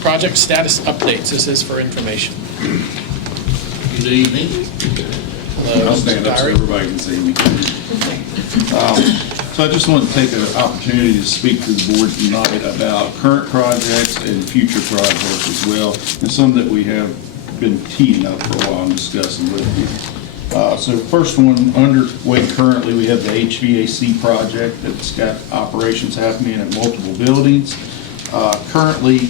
project status updates. This is for information. Good evening. Hello, I'll stand up so Tyree. everybody can see me. So I just want to take an opportunity to speak to the board tonight about current projects and future projects as well, and some that we have been teeing up for a while and discussing with you. So first one underway currently, we have the HVAC project that's got operations happening at multiple buildings. Currently,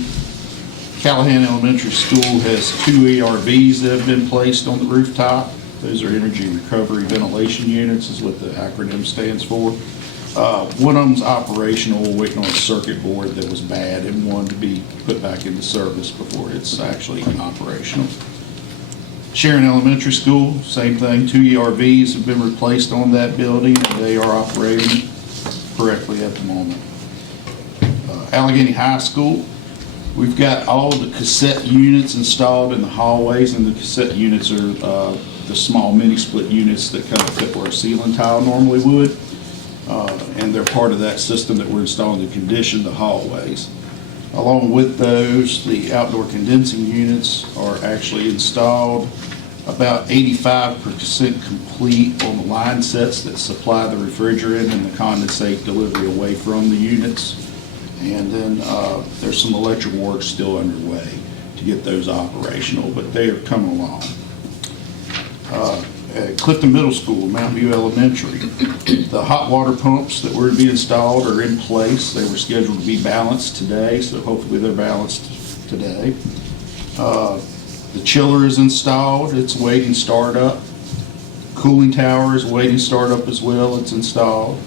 Callahan Elementary School has 2 ERVs that have been placed on the rooftop. Those are energy recovery ventilation units is what the acronym stands for. One of them's operational, we're waiting on a circuit board that was bad and one to be put back into service before it's actually operational. Sharon Elementary School, same thing, 2 ERVs have been replaced on that building and they are operating correctly at the moment. Alleghany High School, we've got all the cassette units installed in the hallways, and the cassette units are the small mini split units that kind of fit where a ceiling tile normally would. And they're part of that system that we're installing to condition the hallways. Along with those, the outdoor condensing units are actually installed, about 85% complete on the line sets that supply the refrigerant and the condensate delivery away from the units. And then there's some electrical work still underway to get those operational, but they are coming along. At Clifton Middle School, Mountain View Elementary, the hot water pumps that were to be installed are in place. They were scheduled to be balanced today, so hopefully they're balanced today. The chiller is installed, it's waiting startup. Cooling tower is waiting startup as well, it's installed.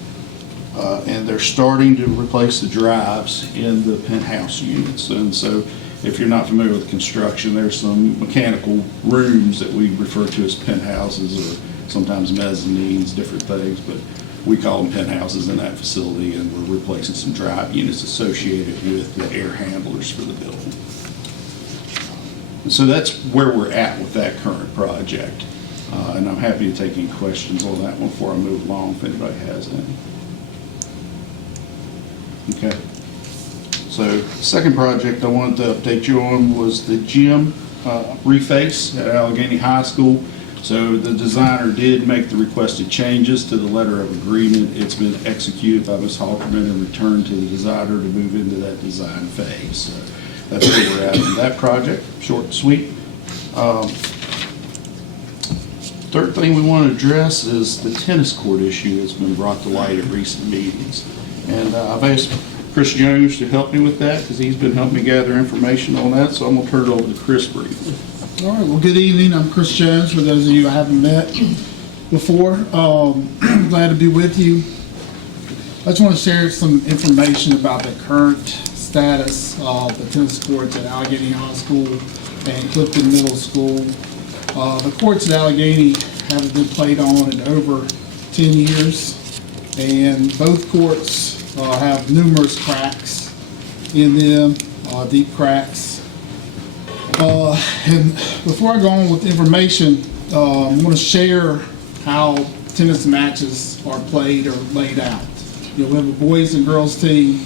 And they're starting to replace the drives in the penthouse units. And so if you're not familiar with construction, there's some mechanical rooms that we refer to as penthouses or sometimes mezzanines, different things, but we call them penthouses in that facility, and we're replacing some drive units associated with the air handlers for the building. And so that's where we're at with that current project. And I'm happy to take any questions on that one before I move along if anybody has any. Okay. So the second project I wanted to update you on was the gym reface at Alleghany High School. So the designer did make the requested changes to the letter of agreement. It's been executed by Ms. Halterman and returned to the designer to move into that design phase. So that's where we're at in that project, short and sweet. Third thing we want to address is the tennis court issue that's been brought to light at recent meetings. And I've asked Chris Jones to help me with that because he's been helping me gather information on that. So I'm going to turn it over to Chris briefly. All right, well, good evening. I'm Chris Jones, for those of you I haven't met before. Glad to be with you. I just want to share some information about the current status of the tennis courts at Alleghany High School and Clifton Middle School. The courts at Alleghany haven't been played on in over 10 years, and both courts have numerous cracks in them, deep cracks. And before I go on with information, I want to share how tennis matches are played or laid out. You know, we have a boys and girls team.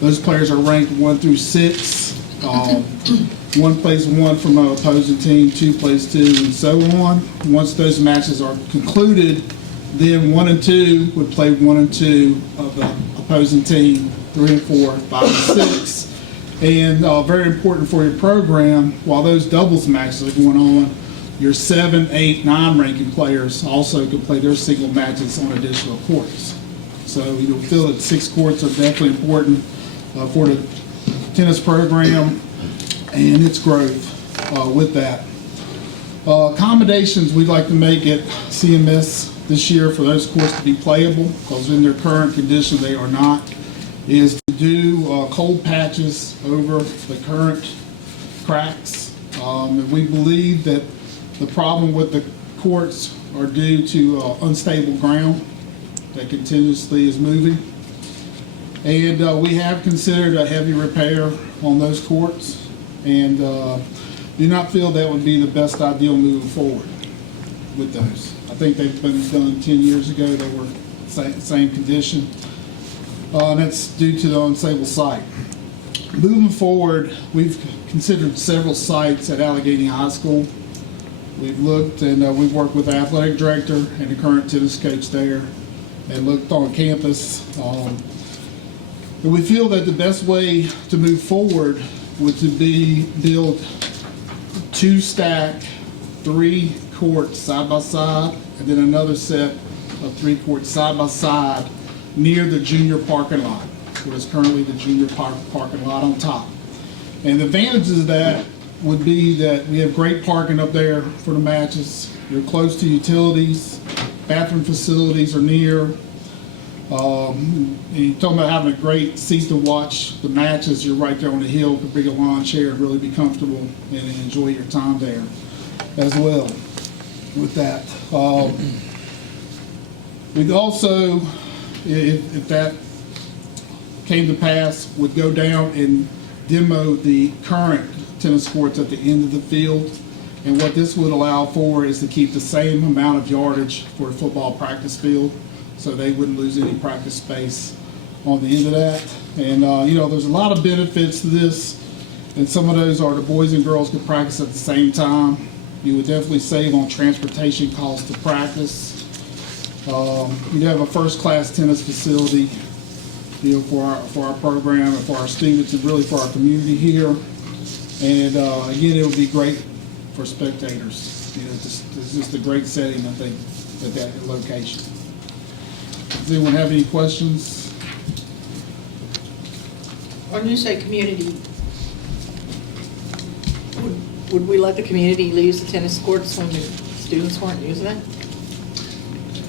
Those players are ranked 1 through 6. 1 plays 1 from an opposing team, 2 plays 2, and so on. Once those matches are concluded, then 1 and 2 would play 1 and 2 of the opposing team, 3 and 4, 5 and 6. And very important for your program, while those doubles matches are going on, your 7, 8, 9 ranking players also can play their single matches on additional courts. So we feel that 6 courts are definitely important for the tennis program and its growth with that. Accommodations we'd like to make at CMS this year for those courts to be playable, because in their current condition they are not, is to do cold patches over the current cracks. And we believe that the problem with the courts are due to unstable ground that continuously is moving. And we have considered a heavy repair on those courts, and do not feel that would be the best ideal moving forward with those. I think they've been done 10 years ago. They were same condition. And that's due to the unstable site. Moving forward, we've considered several sites at Alleghany High School. We've looked and we've worked with the athletic director and the current tennis coach there and looked on campus. And we feel that the best way to move forward would to be build 2 stack, 3 courts side by side, and then another set of 3 courts side by side near the junior parking lot, what is currently the junior parking lot on top. And the advantages of that would be that we have great parking up there for the matches. You're close to utilities, bathroom facilities are near. And you're talking about having a great seat to watch the matches. You're right there on the hill, could bring a lawn chair and really be comfortable and enjoy your time there as well with that. We'd also, if that came to pass, would go down and demo the current tennis courts at the end of the field. And what this would allow for is to keep the same amount of yardage for a football practice field, so they wouldn't lose any practice space on the end of that. And there's a lot of benefits to this, and some of those are the boys and girls could practice at the same time. You would definitely save on transportation costs to practice. You'd have a first-class tennis facility, for our program and for our students and really for our community here. And again, it would be great for spectators. It's just a great setting, I think, at that location. Does anyone have any questions? When you say community, would we let the community use the tennis courts when the students weren't using it?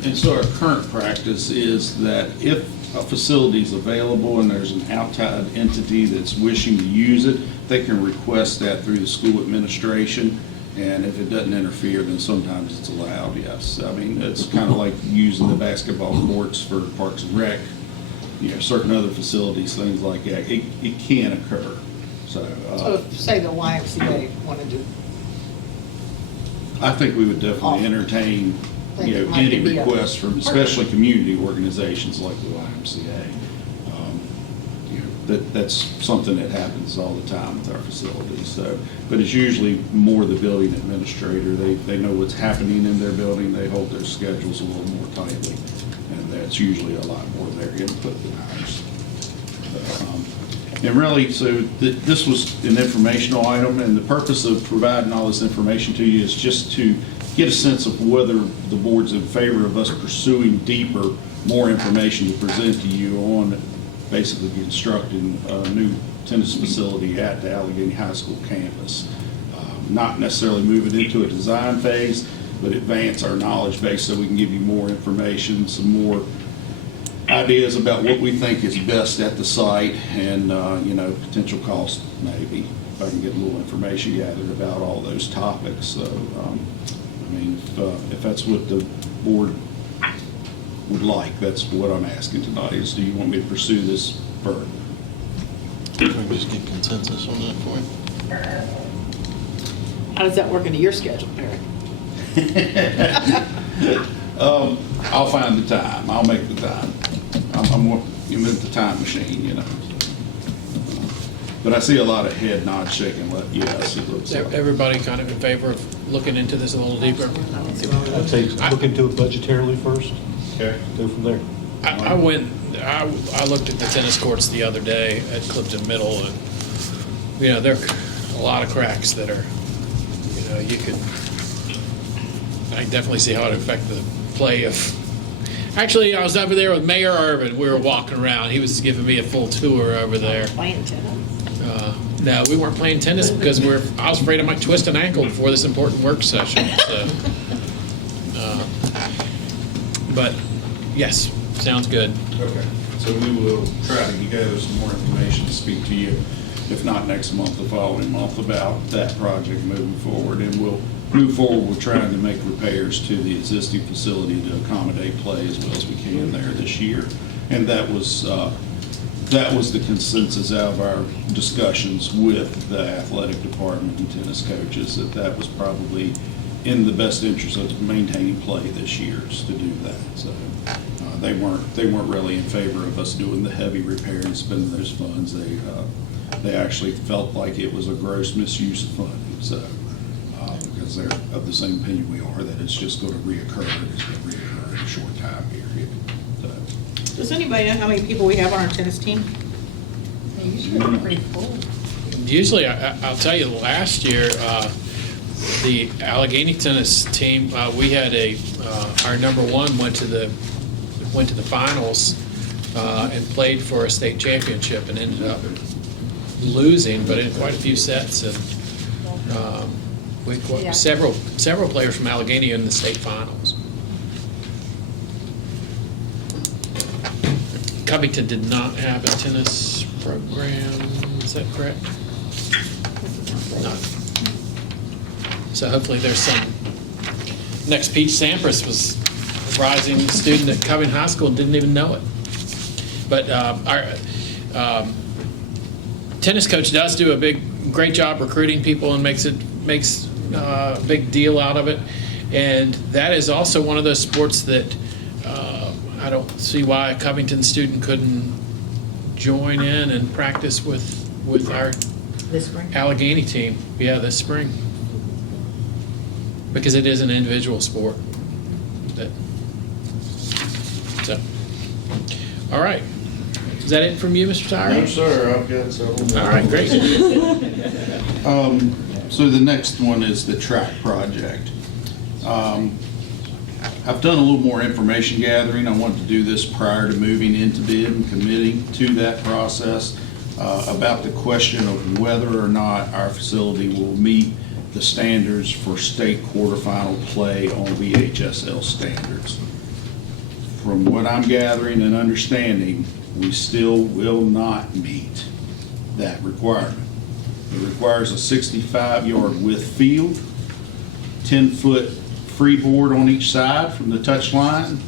And so our current practice is that if a facility is available and there's an outside entity that's wishing to use it, they can request that through the school administration. And if it doesn't interfere, then sometimes it's allowed, yes. I mean, it's kind of like using the basketball courts for Parks and Rec, certain other facilities, things like that. It can occur. So if, say, the YMCA wanted to. I think we would definitely entertain any requests from, especially community organizations like the YMCA. That's something that happens all the time with our facilities. So, but it's usually more the building administrator. They know what's happening in their building. They hold their schedules a little more tightly, and that's usually a lot more their input than ours. And really, so this was an informational item, and the purpose of providing all this information to you is just to get a sense of whether the board's in favor of us pursuing deeper, more information to present to you on basically constructing a new tennis facility at the Alleghany High School campus. Not necessarily move it into a design phase, but advance our knowledge base so we can give you more information, some more ideas about what we think is best at the site, and potential cost maybe, if I can get a little information gathered about all those topics. So if that's what the board would like, that's what I'm asking tonight, is do you want me to pursue this further? Can we just get consensus on that point? How does that work into your schedule, Eric? I'll find the time. I'll make the time. I'm with the time machine, But I see a lot of head nods shaking. Yes, it looks like. Everybody kind of in favor of looking into this a little deeper? I'd say look into it budgetarily first. Okay. Go from there. I looked at the tennis courts the other day at Clifton Middle, and, there are a lot of cracks that are, I can definitely see how it would affect the play of. Actually, I was over there with Mayor Irvin. We were walking around. He was giving me a full tour over there. Playing tennis? No, we weren't playing tennis because I was afraid I might twist an ankle before this important work session. So, but yes, sounds good. Okay. So we will try to gather some more information to speak to you, if not next month, the following month, about that project moving forward. And we'll move forward with trying to make repairs to the existing facility to accommodate play as well as we can there this year. And that was the consensus out of our discussions with the athletic department and tennis coaches, that was probably in the best interest of maintaining play this year, is to do that. So they weren't really in favor of us doing the heavy repair and spending those funds. They actually felt like it was a gross misuse of funding, so, because they're of the same opinion we are, that it's just gonna reoccur, it's gonna reoccur in a short time period. So, Does anybody know how many people we have on our tennis team? Usually they're pretty full. Usually, I'll tell you, last year, the Alleghany tennis team, we had our number one went to the finals and played for a state championship and ended up losing, but in quite a few sets. And Yeah. several players from Alleghany in the state finals. Covington did not have a tennis program, is that correct? No. So hopefully there's some, next Peach Sampras was a rising student at Covington High School, didn't even know it. But our tennis coach does do a great job recruiting people and makes a big deal out of it. And that is also one of those sports that I don't see why a Covington student couldn't join in and practice with our This spring? Alleghany team, this spring. Because it is an individual sport. All right. Is that it from you, Mr. Tyree? No, sir, I've got several. All right, great. So the next one is the track project. I've done a little more information gathering. I wanted to do this prior to moving into bid and committing to that process about the question of whether or not our facility will meet the standards for state quarterfinal play on VHSL standards. From what I'm gathering and understanding, we still will not meet that requirement. It requires a 65-yard width field, 10-foot freeboard on each side from the touch line,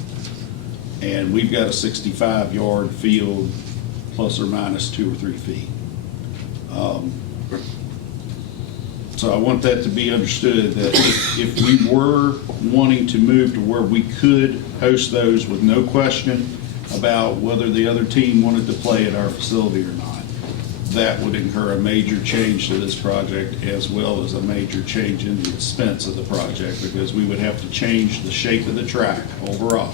and we've got a 65-yard field plus or minus 2 or 3 feet. So I want that to be understood that if we were wanting to move to where we could host those with no question about whether the other team wanted to play at our facility or not, that would incur a major change to this project as well as a major change in the expense of the project, because we would have to change the shape of the track overall.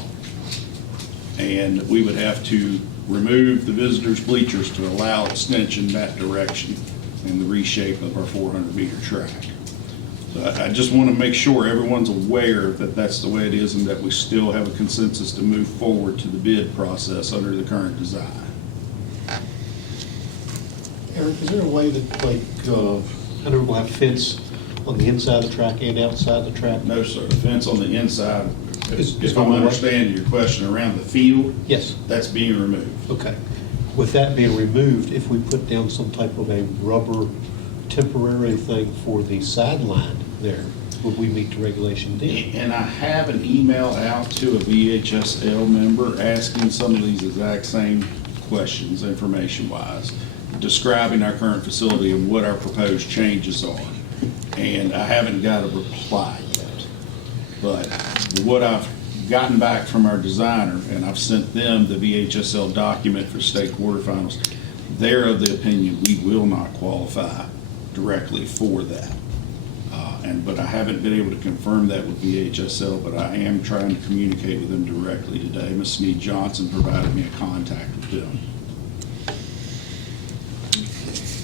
And we would have to remove the visitors' bleachers to allow extension that direction and the reshape of our 400-meter track. So I just want to make sure everyone's aware that that's the way it is and that we still have a consensus to move forward to the bid process under the current design. Eric, is there a way that, like, I don't know, have fence on the inside of the track and outside the track? No, sir. The fence on the inside, Is if on I'm the right? understanding your question around the field, Yes. that's being removed. Okay. With that being removed, if we put down some type of a rubber temporary thing for the sideline there, would we meet the regulation then? And I have an email out to a VHSL member asking some of these exact same questions, information-wise, describing our current facility and what our proposed changes are. And I haven't got a reply yet. But what I've gotten back from our designer, and I've sent them the VHSL document for state quarterfinals, they're of the opinion we will not qualify directly for that. But I haven't been able to confirm that with VHSL, but I am trying to communicate with them directly today. Ms. Sneed Johnson provided me a contact with them.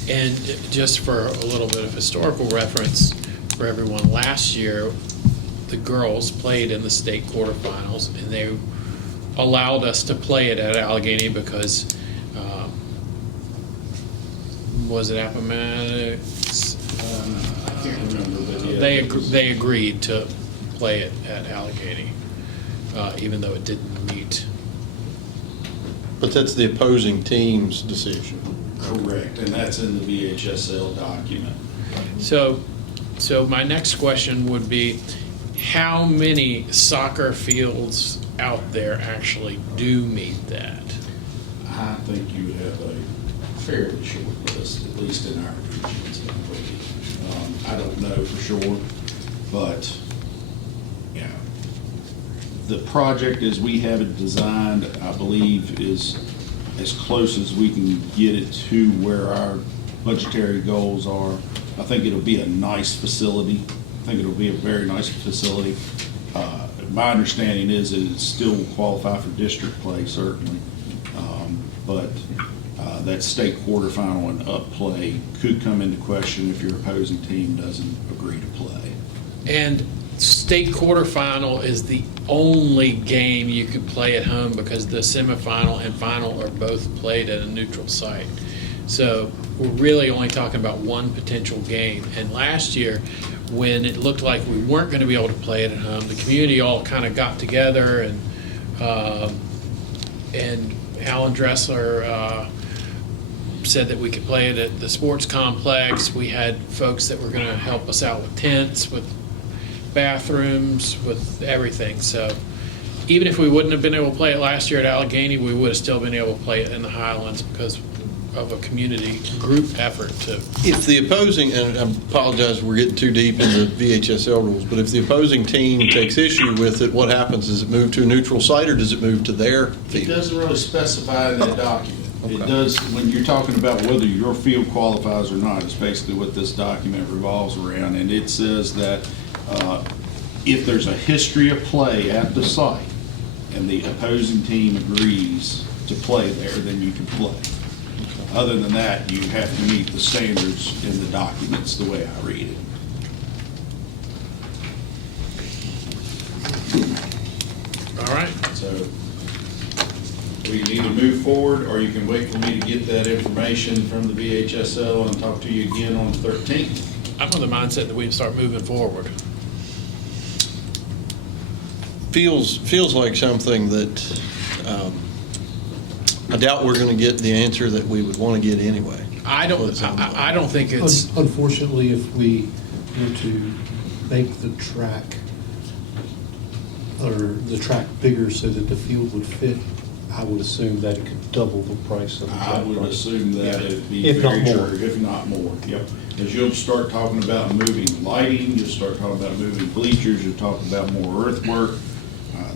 And just for a little bit of historical reference for everyone, last year, the girls played in the state quarterfinals, and they allowed us to play it at Alleghany because, was it Appomattox? I can't remember, but yeah. They agreed to play it at Alleghany, even though it didn't meet. But that's the opposing team's decision. Correct, and that's in the VHSL document. So my next question would be, how many soccer fields out there actually do meet that? I think you would have a fairly short list, at least in our regions. I don't know for sure, but, yeah. The project as we have it designed, I believe, is as close as we can get it to where our budgetary goals are. I think it'll be a nice facility. I think it'll be a very nice facility. My understanding is that it still will qualify for district play, certainly. But that state quarterfinal and up play could come into question if your opposing team doesn't agree to play. And state quarterfinal is the only game you could play at home because the semifinal and final are both played at a neutral site. So we're really only talking about one potential game. And last year, when it looked like we weren't going to be able to play it at home, the community all kind of got together, and Alan Dressler said that we could play it at the sports complex. We had folks that were going to help us out with tents, with bathrooms, with everything. So even if we wouldn't have been able to play it last year at Alleghany, we would have still been able to play it in the Highlands because of a community group effort to. If the opposing, and I apologize, we're getting too deep in the VHSL rules, but if the opposing team takes issue with it, what happens? Does it move to a neutral site or does it move to their It field? doesn't really specify in that document. It Okay. does, when you're talking about whether your field qualifies or not, is basically what this document revolves around. And it says that if there's a history of play at the site and the opposing team agrees to play there, then you can play. Other than that, you have to meet the standards in the documents, the way I read it. All right. So we can either move forward, or you can wait for me to get that information from the VHSL and talk to you again on the 13th. I'm of the mindset that we can start moving forward. Feels like something that I doubt we're going to get the answer that we would want to get anyway. I don't think it's. Unfortunately, if we were to make the track, or the track bigger so that the field would fit, I would assume that it could double the price of the track. I would assume that it'd be If not very more. true, if not more. Yep. As you'll start talking about moving lighting, you'll start talking about moving bleachers, you'll talk about more earthwork,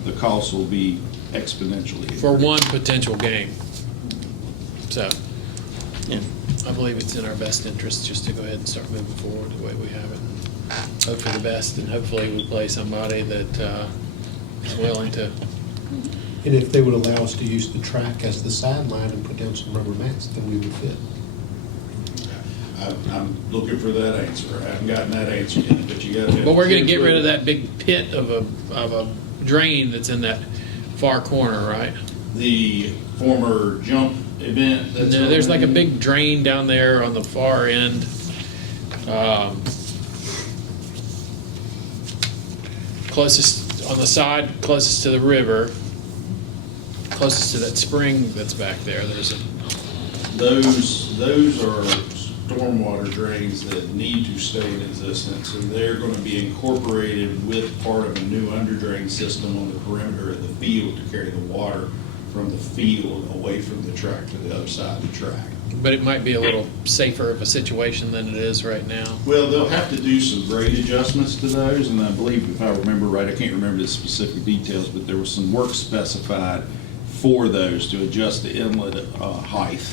the cost will be exponentially. For one potential game. So Yeah. I believe it's in our best interest just to go ahead and start moving forward the way we have it. Hope for the best, and hopefully we play somebody that is willing to. And if they would allow us to use the track as the sideline and put down some rubber mats, then we would fit. I'm looking for that answer. I haven't gotten that answer yet, but you gotta. But we're going to get rid of that big pit of a drain that's in that far corner, right? The former jump event that's. No, there's like a on- big drain down there on the far end. Closest, on the side closest to the river, closest to that spring that's back there, there's a, Those are stormwater drains that need to stay in existence, and they're gonna be incorporated with part of a new underdrain system on the perimeter of the field to carry the water from the field away from the track to the other side of the track. but it might be a little safer of a situation than it is right now. Well, they'll have to do some grade adjustments to those, and I believe, if I remember right, I can't remember the specific details, but there was some work specified for those to adjust the inlet height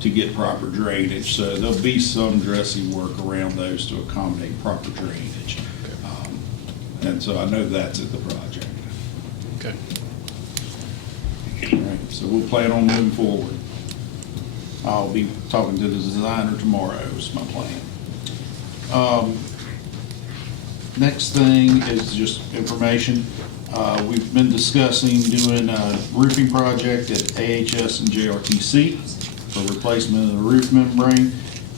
to get proper drainage. So there'll be some dressing work around those to accommodate proper drainage. And so I know that's at the project. Okay. All right, so we'll plan on moving forward. I'll be talking to the designer tomorrow is my plan. Next thing is just information. We've been discussing doing a roofing project at AHS and JRTC for replacement of the roof membrane.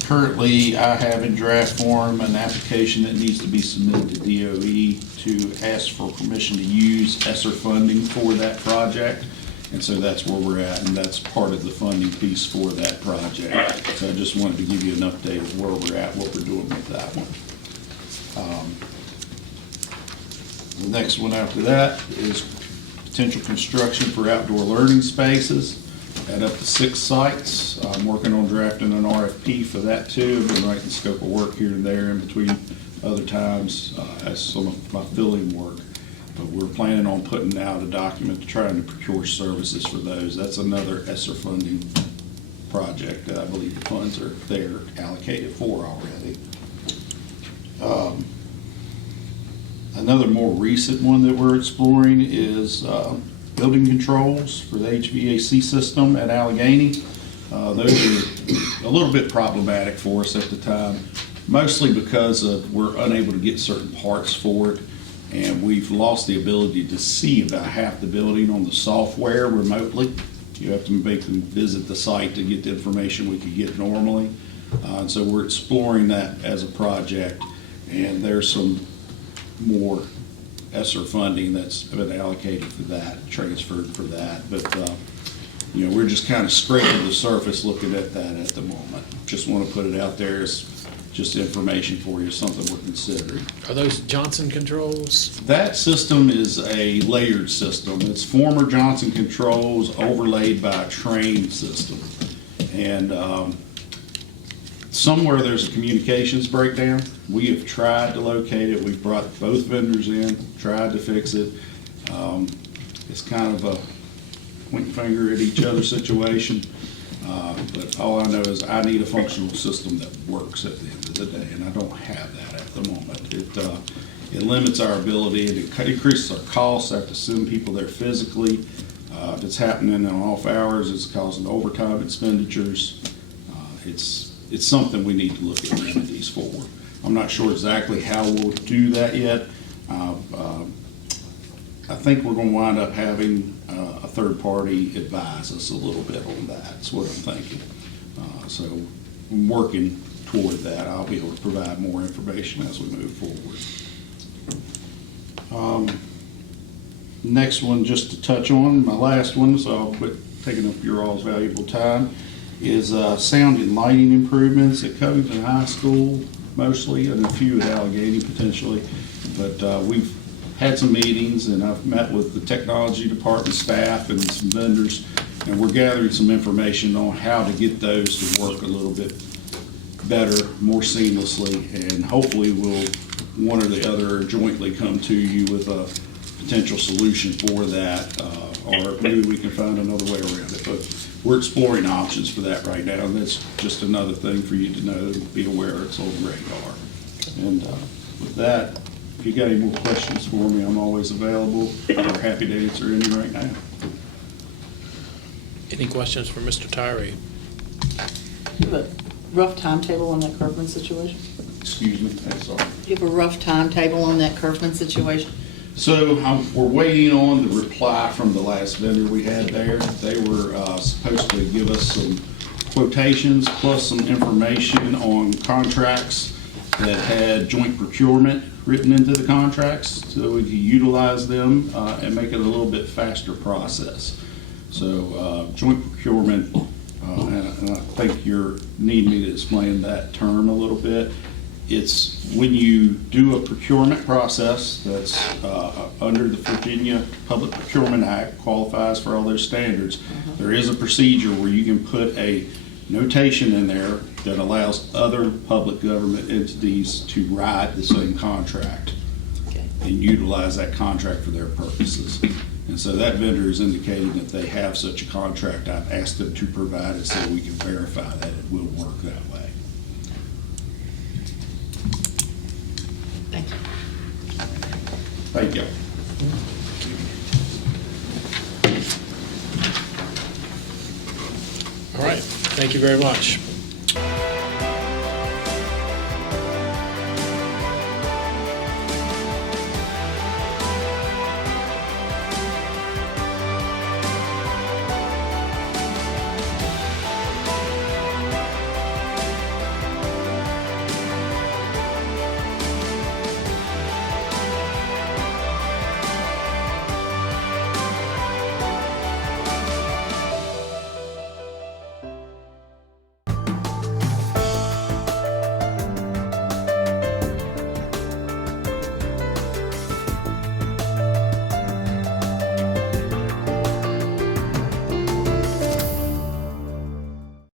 Currently, I have in draft form an application that needs to be submitted to DOE to ask for permission to use ESSER funding for that project. And so that's where we're at, and that's part of the funding piece for that project. So I just wanted to give you an update of where we're at, what we're doing with that one. The next one after that is potential construction for outdoor learning spaces at up to 6 sites. I'm working on drafting an RFP for that too. I've been writing scope of work here and there in between other times as some of my filling work. But we're planning on putting out a document trying to procure services for those. That's another ESSER funding project that I believe the funds are there allocated for already. Another more recent one that we're exploring is building controls for the HVAC system at Alleghany. Those are a little bit problematic for us at the time, mostly because we're unable to get certain parts for it, and we've lost the ability to see about half the building on the software remotely. You have to make them visit the site to get the information we could get normally. And so we're exploring that as a project, and there's some more ESSER funding that's been allocated for that, transferred for that. But, you know, we're just kind of scraping the surface looking at that at the moment. Just want to put it out there as just information for you, something we're considering. Are those Johnson controls? That system is a layered system. It's former Johnson controls overlaid by a Train system. And somewhere there's a communications breakdown. We have tried to locate it. We've brought both vendors in, tried to fix it. It's kind of a pointing finger at each other situation. But all I know is I need a functional system that works at the end of the day, and I don't have that at the moment. It limits our ability, and it increases our costs. I have to send people there physically. If it's happening on off hours, it's causing overtime expenditures. It's something we need to look at remedies for. I'm not sure exactly how we'll do that yet. I think we're going to wind up having a third party advise us a little bit on that. That's what I'm thinking. So I'm working toward that. I'll be able to provide more information as we move forward. Next one, just to touch on, my last one, so I'll quit taking up your all's valuable time, is sound and lighting improvements at Covington High School mostly, and a few at Alleghany potentially. But we've had some meetings, and I've met with the technology department staff and some vendors, and we're gathering some information on how to get those to work a little bit better, more seamlessly, and hopefully we'll, one or the other, jointly come to you with a potential solution for that, or maybe we can find another way around it. But we're exploring options for that right now, and that's just another thing for you to know, be aware it's on the radar. And with that, if you got any more questions for me, I'm always available. I'm happy to answer any right now. Any questions for Mr. Tyree? You have a rough timetable on that Kirkman situation? Excuse me, I'm sorry. You have a rough timetable on that Kirkman situation? So we're waiting on the reply from the last vendor we had there. They were supposed to give us some quotations plus some information on contracts that had joint procurement written into the contracts so we could utilize them and make it a little bit faster process. So joint procurement, and I think you're needing me to explain that term a little bit. It's when you do a procurement process that's under the Virginia Public Procurement Act, qualifies for all their standards, there is a procedure where you can put a notation in there that allows other public government entities to write the same contract and utilize that contract for their purposes. And so that vendor is indicating that they have such a contract. I've asked them to provide it so we can verify that it will work that way. Thank you. Thank you. All right, thank you very much.